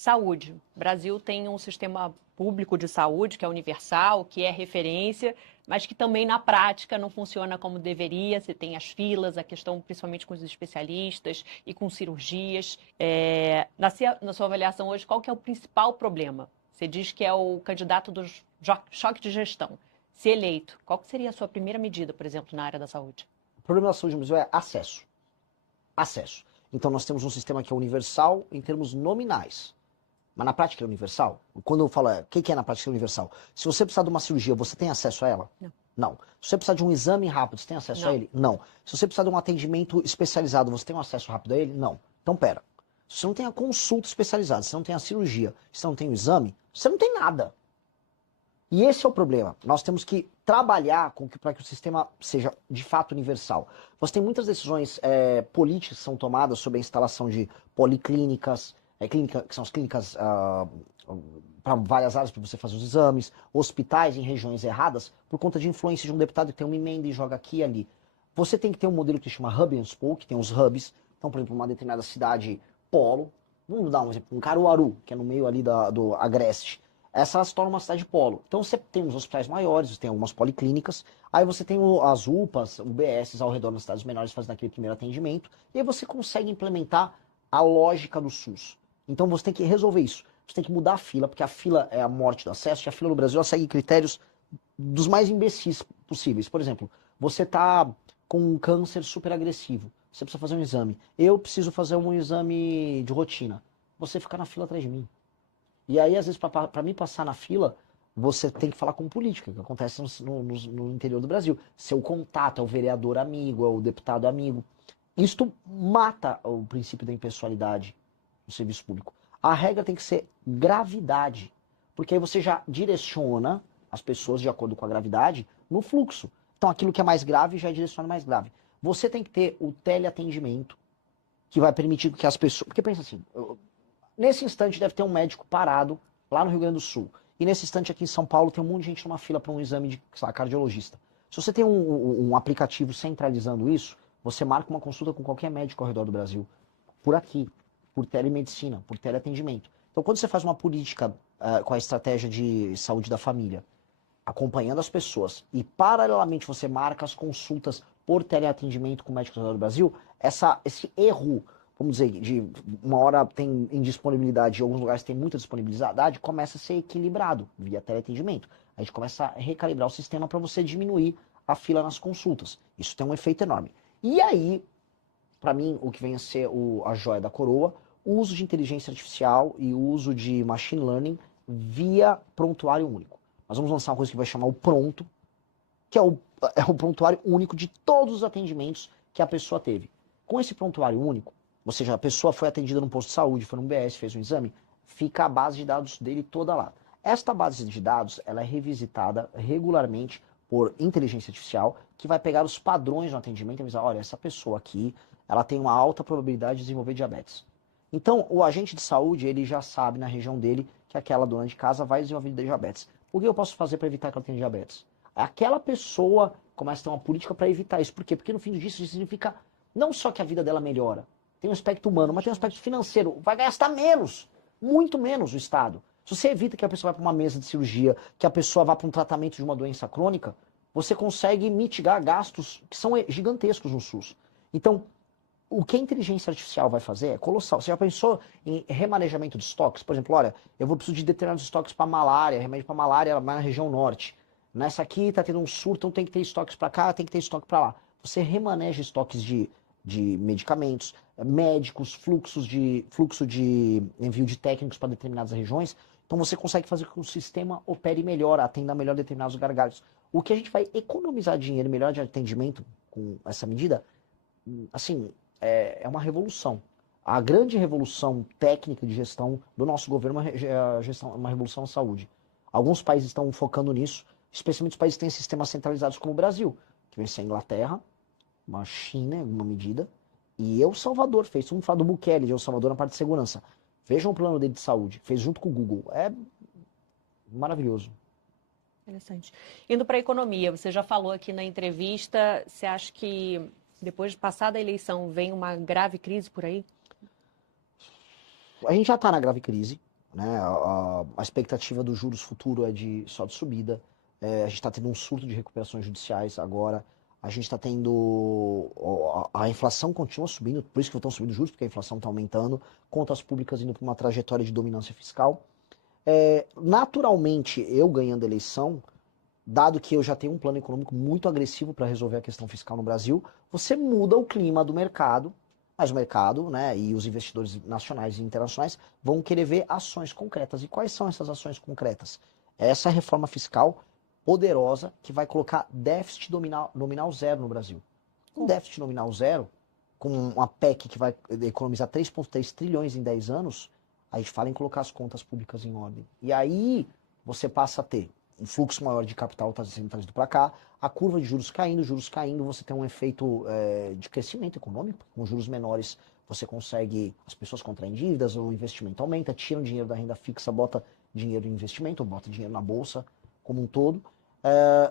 Saúde. O Brasil tem um sistema público de saúde que é universal, que é referência, mas que também na prática não funciona como deveria. Você tem as filas, a questão principalmente com os especialistas e com cirurgias. Na sua avaliação hoje, qual que é o principal problema? Você diz que é o candidato do choque de gestão. Se eleito, qual que seria a sua primeira medida, por exemplo, na área da saúde? O problema da saúde no Brasil é acesso. Acesso. Então nós temos um sistema que é universal em termos nominais. Mas na prática é universal? Quando eu falo, o que é na prática universal? Se você precisar de uma cirurgia, você tem acesso a ela? Não. Não. Se você precisar de um exame rápido, você tem acesso a ele? Não. Se você precisar de um atendimento especializado, você tem um acesso rápido a ele? Não. Então, pera. Se você não tem a consulta especializada, se você não tem a cirurgia, se você não tem o exame, você não tem nada. E esse é o problema. Nós temos que trabalhar para que o sistema seja de fato universal. Você tem muitas decisões políticas que são tomadas sobre a instalação de policlínicas, que são as clínicas para várias áreas para você fazer os exames, hospitais em regiões erradas, por conta de influência de um deputado que tem uma emenda e joga aqui e ali. Você tem que ter um modelo que se chama Hub and Spoke, que tem os hubs. Então, por exemplo, uma determinada cidade polo, vamos dar um exemplo, um Caruaru, que é no meio ali do Agreste. Essa se torna uma cidade polo. Então você tem os hospitais maiores, você tem algumas policlínicas, aí você tem as UPAs, UBSs ao redor das cidades menores fazendo aquele primeiro atendimento, e aí você consegue implementar a lógica do SUS. Então você tem que resolver isso. Você tem que mudar a fila, porque a fila é a morte do acesso, e a fila no Brasil ela segue critérios dos mais imbecis possíveis. Por exemplo, você está com um câncer super agressivo, você precisa fazer um exame. Eu preciso fazer um exame de rotina. Você fica na fila atrás de mim. E aí, às vezes, para mim passar na fila, você tem que falar com política, que acontece no interior do Brasil. Seu contato é o vereador amigo, é o deputado amigo. Isto mata o princípio da impessoalidade no serviço público. A regra tem que ser gravidade, porque aí você já direciona as pessoas de acordo com a gravidade no fluxo. Então, aquilo que é mais grave já direciona mais grave. Você tem que ter o teleatendimento, que vai permitir que as pessoas... Porque pensa assim... Nesse instante deve ter um médico parado lá no Rio Grande do Sul. E nesse instante aqui em São Paulo tem um monte de gente numa fila para um exame de, sei lá, cardiologista. Se você tem um aplicativo centralizando isso, você marca uma consulta com qualquer médico ao redor do Brasil. Por aqui, por telemedicina, por teleatendimento. Então quando você faz uma política com a estratégia de saúde da família, acompanhando as pessoas, e paralelamente você marca as consultas por teleatendimento com médicos ao redor do Brasil, esse erro... vamos dizer, de uma hora tem indisponibilidade, em alguns lugares tem muita disponibilidade, começa a ser equilibrado via teleatendimento. A gente começa a recalibrar o sistema para você diminuir a fila nas consultas. Isso tem um efeito enorme. E aí, para mim, o que vem a ser a joia da coroa, o uso de inteligência artificial e o uso de machine learning via prontuário único. Nós vamos lançar uma coisa que vai chamar o Pronto, que é o prontuário único de todos os atendimentos que a pessoa teve. Com esse prontuário único, ou seja, a pessoa foi atendida num posto de saúde, foi num BS, fez um exame, fica a base de dados dele toda lá. Esta base de dados ela é revisitada regularmente por inteligência artificial, que vai pegar os padrões no atendimento e dizer, olha, essa pessoa aqui, ela tem uma alta probabilidade de desenvolver diabetes. Então, o agente de saúde, ele já sabe na região dele que aquela dona de casa vai desenvolver diabetes. O que eu posso fazer para evitar que ela tenha diabetes? Aquela pessoa começa a ter uma política para evitar isso. Por quê? Porque no fim disso significa não só que a vida dela melhora, tem um aspecto humano, mas tem um aspecto financeiro. Vai gastar menos, muito menos o Estado. Se você evita que a pessoa vá para uma mesa de cirurgia, que a pessoa vá para um tratamento de uma doença crônica, você consegue mitigar gastos que são gigantescos no SUS. Então, o que a inteligência artificial vai fazer é colossal. Você já pensou em remanejamento de estoques? Por exemplo, olha, eu vou precisar de determinados estoques para malária, remédio para malária na região norte. Nessa aqui está tendo um surto, então tem que ter estoques para cá, tem que ter estoque para lá. Você remaneja estoques de medicamentos, médicos, fluxo de envio de técnicos para determinadas regiões. Então você consegue fazer com que o sistema opere melhor, atenda melhor determinados gargalos. O que a gente vai economizar dinheiro, melhor de atendimento com essa medida, assim, é uma revolução. A grande revolução técnica de gestão do nosso governo é uma revolução na saúde. Alguns países estão focando nisso, especialmente os países que têm sistemas centralizados como o Brasil, que vem ser a Inglaterra, uma China em alguma medida, e El Salvador fez. Vamos falar do Bukele de El Salvador na parte de segurança. Vejam o plano dele de saúde, fez junto com o Google. É maravilhoso. Interessante. Indo para a economia, você já falou aqui na entrevista, você acha que depois de passada a eleição vem uma grave crise por aí? A gente já está na grave crise. né? A expectativa dos juros futuro é só de subida. A gente está tendo um surto de recuperações judiciais agora. A gente está tendo. A inflação continua subindo, por isso que estão subindo os juros, porque a inflação está aumentando. Contas públicas indo para uma trajetória de dominância fiscal. Naturalmente, eu ganhando a eleição, dado que eu já tenho um plano econômico muito agressivo para resolver a questão fiscal no Brasil, você muda o clima do mercado, mas o mercado, né, e os investidores nacionais e internacionais vão querer ver ações concretas. E quais são essas ações concretas? Essa reforma fiscal poderosa que vai colocar déficit nominal zero no Brasil. Um déficit nominal zero, com uma PEC que vai economizar 3,3 trilhões em 10 anos, a gente fala em colocar as contas públicas em ordem. E aí você passa a ter um fluxo maior de capital sendo trazido para cá, a curva de juros caindo, você tem um efeito de crescimento econômico. Com juros menores, você consegue, as pessoas contraem dívidas, o investimento aumenta, tiram dinheiro da renda fixa, bota dinheiro em investimento, bota dinheiro na bolsa como um todo.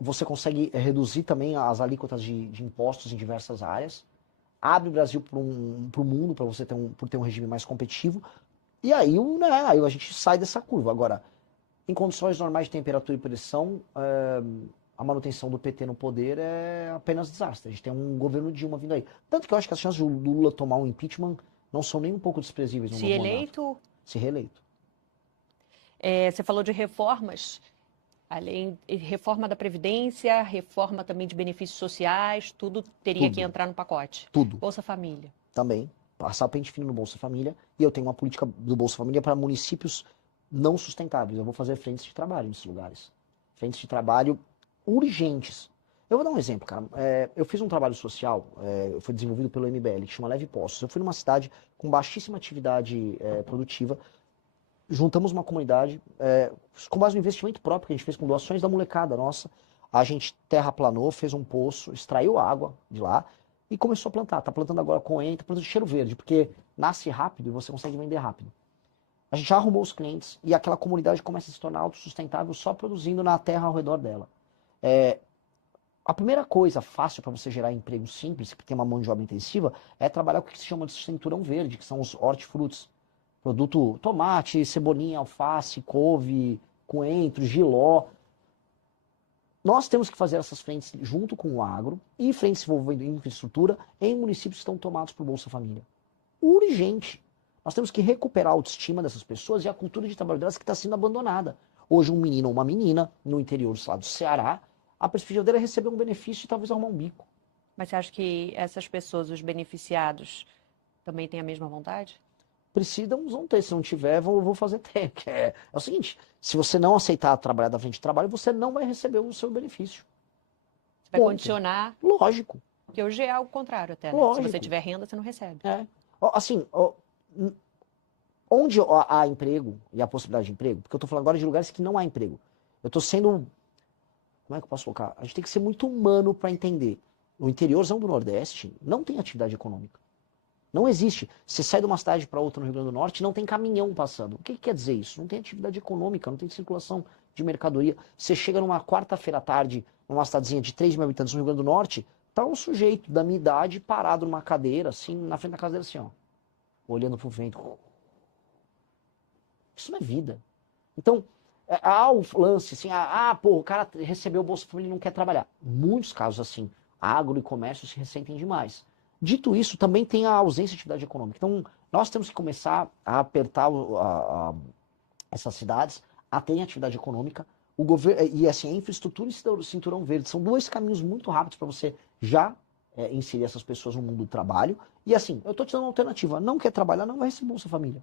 Você consegue reduzir também as alíquotas de impostos em diversas áreas, abre o Brasil para o mundo, para você ter um regime mais competitivo, e aí, aí a gente sai dessa curva. Agora, em condições normais de temperatura e pressão, a manutenção do PT no poder é apenas desastre. A gente tem um governo Dilma vindo aí. Tanto que eu acho que as chances do Lula tomar um impeachment não são nem um pouco desprezíveis no Se novo eleito? mandato. Se reeleito. Você falou de reformas, além reforma da Previdência, reforma também de benefícios sociais, tudo teria que entrar no pacote. Tudo. Bolsa Família. Também. Passar o pente fino no Bolsa Família. E eu tenho uma política do Bolsa Família para municípios não sustentáveis. Eu vou fazer frentes de trabalho nesses lugares. Frentes de trabalho urgentes. Eu vou dar um exemplo, cara. Eu fiz um trabalho social, foi desenvolvido pelo MBL, que chama Leve Postos. Eu fui numa cidade com baixíssima atividade produtiva, juntamos uma comunidade, com base no investimento próprio que a gente fez com doações da molecada nossa. A gente terraplanou, fez um poço, extraiu água de lá e começou a plantar. Tá plantando agora coentro, tá plantando cheiro verde, porque nasce rápido e você consegue vender rápido. A gente já arrumou os clientes e aquela comunidade começa a se tornar autossustentável só produzindo na terra ao redor dela. A primeira coisa fácil para você gerar emprego simples, que tem uma mão de obra intensiva, é trabalhar com o que se chama de cinturão verde, que são os hortifrutos. Produto tomate, cebolinha, alface, couve, coentro, jiló. Nós temos que fazer essas frentes junto com o agro e frentes envolvendo infraestrutura em municípios que estão tomados por Bolsa Família. Urgente. Nós temos que recuperar a autoestima dessas pessoas e a cultura de trabalho delas que está sendo abandonada. Hoje, um menino ou uma menina, no interior do Ceará, a perspectiva dele é receber um benefício e talvez arrumar um bico. Mas você acha que essas pessoas, os beneficiados, também têm a mesma vontade? Precisam, vão ter. Se não tiver, vou fazer ter. É o seguinte, se você não aceitar trabalhar da frente de trabalho, você não vai receber o seu benefício. Você vai condicionar? Lógico. Porque hoje é o contrário até, né? Se você tiver renda, você não recebe. Assim, onde há emprego e a possibilidade de emprego, porque eu estou falando agora de lugares que não há emprego. Eu estou sendo... Como é que eu posso colocar? A gente tem que ser muito humano para entender. No interiorzão do Nordeste, não tem atividade econômica. Não existe. Você sai de uma cidade para outra no Rio Grande do Norte, não tem caminhão passando. O que quer dizer isso? Não tem atividade econômica, não tem circulação de mercadoria. Você chega numa quarta-feira à tarde, numa cidadezinha de 3 mil habitantes no Rio Grande do Norte, tá um sujeito da minha idade parado numa cadeira, assim, na frente da casa dele, assim, ó, olhando pro vento. Isso não é vida. Então, há o lance, assim, o cara recebeu o Bolsa Família e não quer trabalhar. Muitos casos, assim, agro e comércio se ressentem demais. Dito isso, também tem a ausência de atividade econômica. Então, nós temos que começar a apertar essas cidades a terem atividade econômica. O governo, e assim, a infraestrutura e o cinturão verde são dois caminhos muito rápidos para você já inserir essas pessoas no mundo do trabalho. E assim, eu estou te dando uma alternativa. Não quer trabalhar, não vai receber Bolsa Família.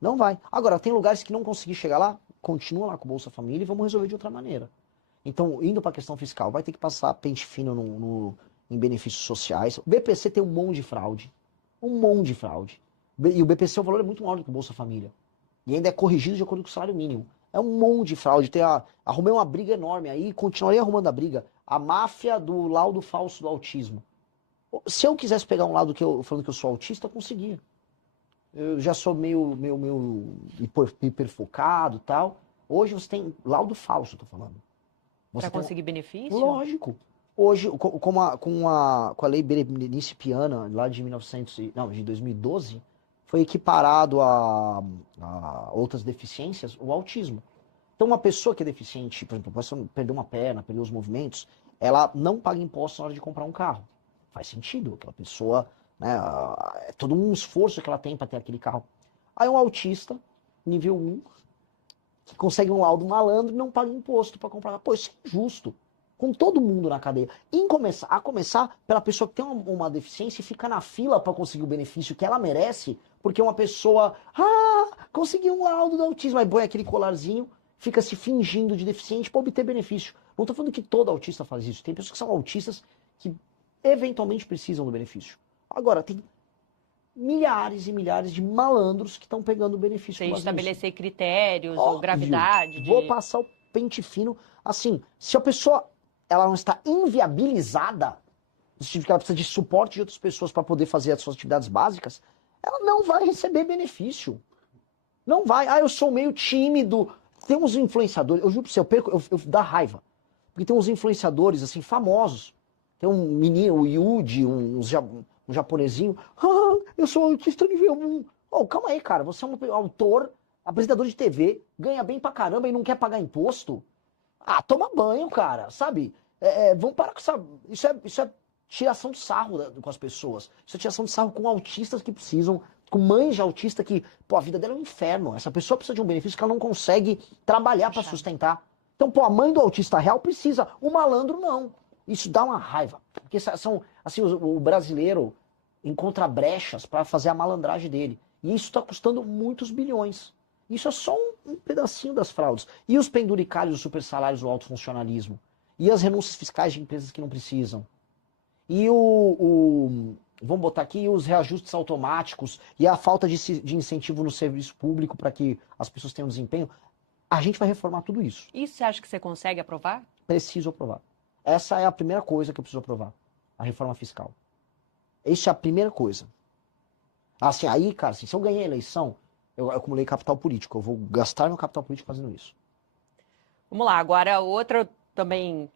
Não vai. Agora, tem lugares que não conseguir chegar lá, continua lá com Bolsa Família e vamos resolver de outra maneira. Então, indo para a questão fiscal, vai ter que passar pente fino em benefícios sociais. O BPC tem um monte de fraude. Um monte de fraude. E o BPC, o valor é muito maior do que o Bolsa Família. E ainda é corrigido de acordo com o salário mínimo. É um monte de fraude. Arrumei uma briga enorme aí, continuarei arrumando a briga. A máfia do laudo falso do autismo. Se eu quisesse pegar um lado falando que eu sou autista, eu conseguia. Eu já sou meio hiperfocado e tal. Hoje você tem laudo falso, eu tô falando. Para conseguir benefício? Lógico. Hoje, com a lei Berenice Piana, lá de 2012, foi equiparado a outras deficiências, o autismo. Então, uma pessoa que é deficiente, por exemplo, pode perder uma perna, perder os movimentos, ela não paga imposto na hora de comprar um carro. Faz sentido, aquela pessoa, né, é todo um esforço que ela tem para ter aquele carro. Aí um autista, nível 1, que consegue um laudo malandro e não paga imposto para comprar. Pô, isso é injusto. Com todo mundo na cadeia. A começar pela pessoa que tem uma deficiência e fica na fila para conseguir o benefício que ela merece, porque uma pessoa, conseguiu um laudo do autismo, aí põe aquele colarzinho, fica se fingindo de deficiente para obter benefício. Não estou falando que todo autista faz isso. Tem pessoas que são autistas que eventualmente precisam do benefício. Agora, tem milhares e milhares de malandros que estão pegando o benefício. Sem estabelecer critérios ou gravidade. Vou passar o pente fino. Assim, se a pessoa ela não está inviabilizada, isso significa que ela precisa de suporte de outras pessoas para poder fazer as suas atividades básicas, ela não vai receber benefício. Não vai. Eu sou meio tímido. Tem uns influenciadores, eu juro pra você, eu dá raiva. Porque tem uns influenciadores, assim, famosos. Tem um menino, o Yuji, um japonesinho. Eu sou autista nível 1. Calma aí, cara. Você é um autor, apresentador de TV, ganha bem pra caramba e não quer pagar imposto? Toma banho, cara, sabe? Vamos parar com essa... Isso é tiração de sarro com as pessoas. Isso é tiração de sarro com autistas que precisam, com mães de autista que, a vida dela é um inferno. Essa pessoa precisa de um benefício que ela não consegue trabalhar para sustentar. Então, a mãe do autista real precisa, o malandro não. Isso dá uma raiva. Porque são, assim, o brasileiro encontra brechas para fazer a malandragem dele. E isso está custando muitos bilhões. Isso é só um pedacinho das fraudes. E os penduricalhos, os supersalários, o alto funcionalismo. E as renúncias fiscais de empresas que não precisam. E vamos botar aqui os reajustes automáticos e a falta de incentivo no serviço público para que as pessoas tenham desempenho. A gente vai reformar tudo isso. E você acha que você consegue aprovar? Preciso aprovar. Essa é a primeira coisa que eu preciso aprovar. A reforma fiscal. Essa é a primeira coisa. Assim, aí, cara, se eu ganhei a eleição, eu acumulei capital político. Eu vou gastar meu capital político fazendo isso. Vamos lá. Agora, outra também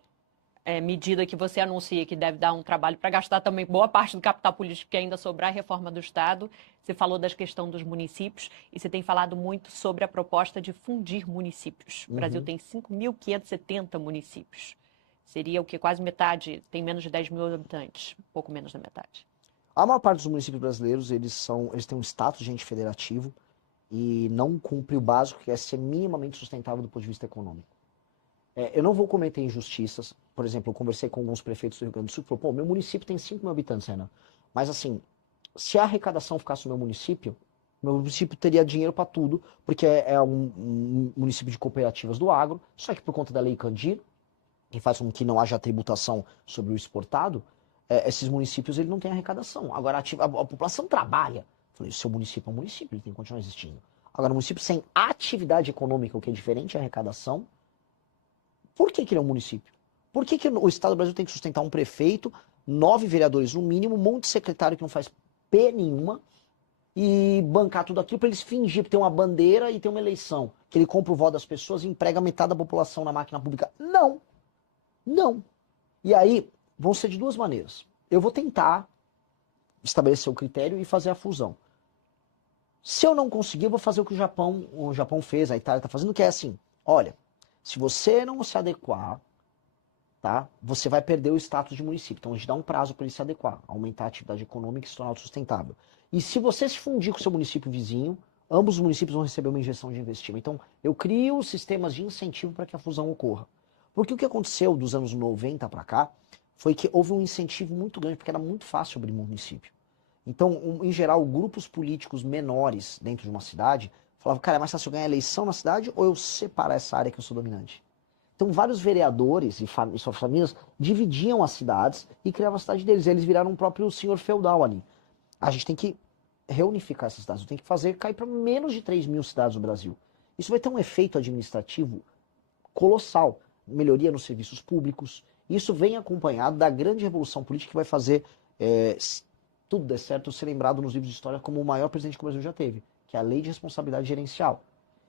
medida que você anuncia que deve dar um trabalho para gastar também boa parte do capital político que ainda sobrar, a reforma do Estado. Você falou da questão dos municípios e você tem falado muito sobre a proposta de fundir municípios. O Brasil tem 5.570 municípios. Seria o que? Quase metade, tem menos de 10 mil habitantes, um pouco menos da metade. A maior parte dos municípios brasileiros, eles têm um status de ente federativo e não cumpre o básico, que é ser minimamente sustentável do ponto de vista econômico. Eu não vou cometer injustiças. Por exemplo, eu conversei com alguns prefeitos do Rio Grande do Sul que falaram, meu município tem 5 mil habitantes, Renan. Mas assim, se a arrecadação ficasse no meu município teria dinheiro para tudo, porque é um município de cooperativas do agro, só que por conta da Lei Candir, que faz com que não haja tributação sobre o exportado, esses municípios ele não têm arrecadação. Agora, a população trabalha. Eu falei, o seu município é um município, ele tem que continuar existindo. Agora, um município sem atividade econômica, o que é diferente é arrecadação, por que ele é um município? Por que o Estado do Brasil tem que sustentar um prefeito, 9 vereadores no mínimo, um monte de secretário que não faz P nenhuma, e bancar tudo aquilo para eles fingir que tem uma bandeira e tem uma eleição, que ele compra o voto das pessoas e emprega metade da população na máquina pública? Não. Não. E aí, vão ser de duas maneiras. Eu vou tentar estabelecer o critério e fazer a fusão. Se eu não conseguir, eu vou fazer o que o Japão fez, a Itália está fazendo, que é assim, olha, se você não se adequar, tá, você vai perder o status de município. Então a gente dá um prazo para ele se adequar, aumentar a atividade econômica e se tornar autossustentável. E se você se fundir com o seu município vizinho, ambos os municípios vão receber uma injeção de investimento. Então eu crio sistemas de incentivo para que a fusão ocorra. Porque o que aconteceu dos anos 90 para cá foi que houve um incentivo muito grande, porque era muito fácil abrir município. Então, em geral, grupos políticos menores dentro de uma cidade falavam, cara, é mais fácil eu ganhar eleição na cidade ou eu separar essa área que eu sou dominante? Então, vários vereadores e suas famílias dividiam as cidades e criavam a cidade deles. E eles viraram um próprio senhor feudal ali. A gente tem que reunificar essas cidades. Tem que fazer cair para menos de 3 mil cidades no Brasil. Isso vai ter um efeito administrativo colossal. Melhoria nos serviços públicos. Isso vem acompanhado da grande revolução política que vai fazer, se tudo der certo, ser lembrado nos livros de história como o maior presidente que o Brasil já teve, que é a Lei de Responsabilidade Gerencial,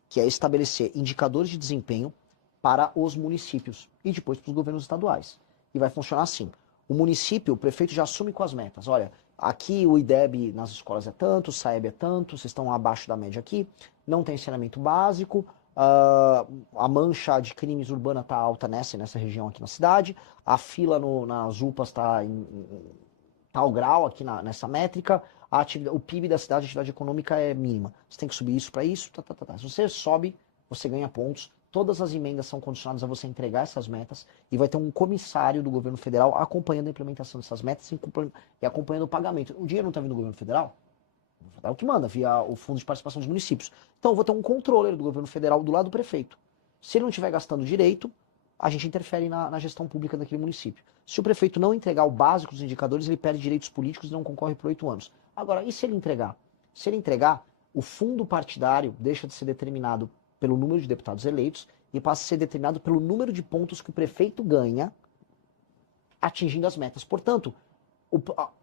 que é estabelecer indicadores de desempenho para os municípios e depois para os governos estaduais. E vai funcionar assim. O município, o prefeito já assume com as metas. Olha, aqui o IDEB nas escolas é tanto, o SAEB é tanto, vocês estão abaixo da média aqui, não tem saneamento básico, a mancha de crimes urbana está alta nessa região aqui na cidade, a fila nas UPAs está em tal grau aqui nessa métrica, o PIB da cidade, a atividade econômica é mínima. Você tem que subir isso para isso, tá. Se você sobe, você ganha pontos. Todas as emendas são condicionadas a você entregar essas metas e vai ter um comissário do governo federal acompanhando a implementação dessas metas e acompanhando o pagamento. O dinheiro não está vindo do governo federal? É o que manda, via o Fundo de Participação dos Municípios. Então eu vou ter um controller do governo federal do lado do prefeito. Se ele não estiver gastando direito, a gente interfere na gestão pública daquele município. Se o prefeito não entregar o básico dos indicadores, ele perde direitos políticos e não concorre por 8 anos. Agora, e se ele entregar? Se ele entregar, o fundo partidário deixa de ser determinado pelo número de deputados eleitos e passa a ser determinado pelo número de pontos que o prefeito ganha atingindo as metas. Portanto,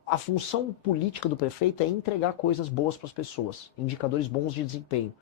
a função política do prefeito é entregar coisas boas para as pessoas, indicadores bons de desempenho.